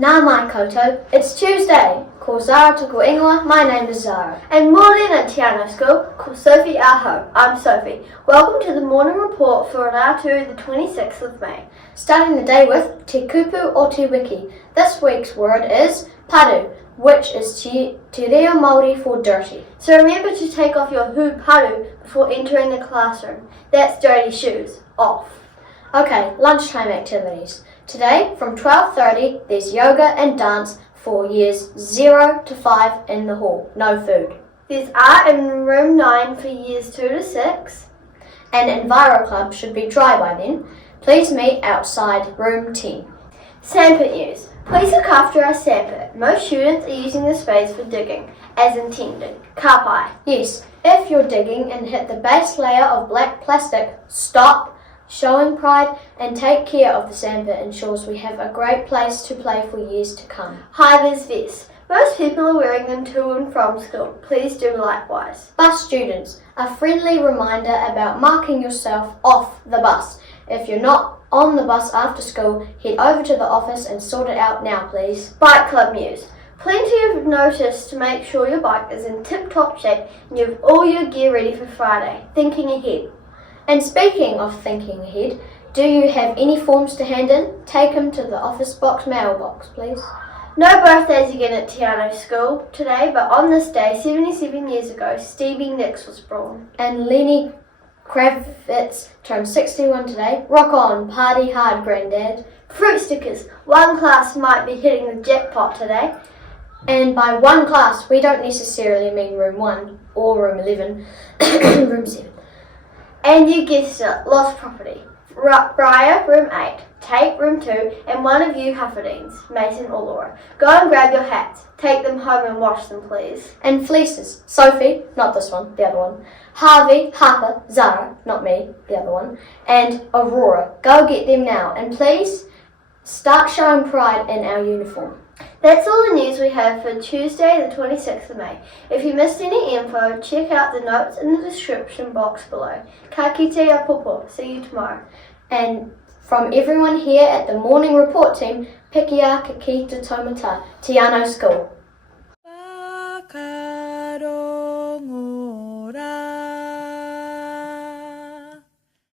Nā mai koutou, it's Tuesday. Ko Zara tuku ingoa, my name is Zara. And morning at Tiano School, ko Sophie aho, I'm Sophie. Welcome to the morning report for Ratu the 26th of May. Starting the day with te kupu o te wiki. This week's word is paru, which is te reo Māori for dirty. So remember to take off your paru before entering the classroom. That's dirty shoes. Off. Okay, lunchtime activities. Today, from 12:30, there's yoga and dance for years 0 to 5 in the hall. No food. There's art in room 9 for years 2 to 6. And Enviro Club should be dry by then. Please meet outside room 10. Sandpit news. Please look after our sandpit. Most students are using the spades for digging, as intended. Ka pai. Yes, if you're digging and hit the base layer of black plastic, stop. Showing pride and take care of the sandpit ensures we have a great place to play for years to come. VIZ vests. Most people are wearing them to and from school. Please do likewise. Bus students, a friendly reminder about marking yourself off the bus. If you're not on the bus after school, head over to the office and sort it out now, please. Bike club news. Plenty of notice to make sure your bike is in tip-top shape and you have all your gear ready for Friday. Thinking ahead. And speaking of thinking ahead, do you have any forms to hand in? Take them to the office box mailbox, please. No birthdays again at Tiano School today, but on this day, 77 years ago, Stevie Nicks was born. And Lenny Kravitz turned 61 today. Rock on, party hard, Granddad. Fruit stickers. One class might be hitting the jackpot today. And by one class, we don't necessarily mean room 1 or room 11, room 7. And you guessed it, lost property. Briar, room 8. Tate, room 2. And one of you Hufferdines, Mason or Laura. Go and grab your hats. Take them home and wash them, please. And fleeces. Sophie, not this one, the other one. Harvey, Harper, Zara, not me, the other one. And Aurora. Go get them now. And please, start showing pride in our uniform. That's all the news we have for Tuesday the 26th of May. If you missed any info, check out the notes in the description box below. Ka kite a popo. See you tomorrow. And from everyone here at the Morning Report team, Pikia Kiki Te Taumata, Tiano School.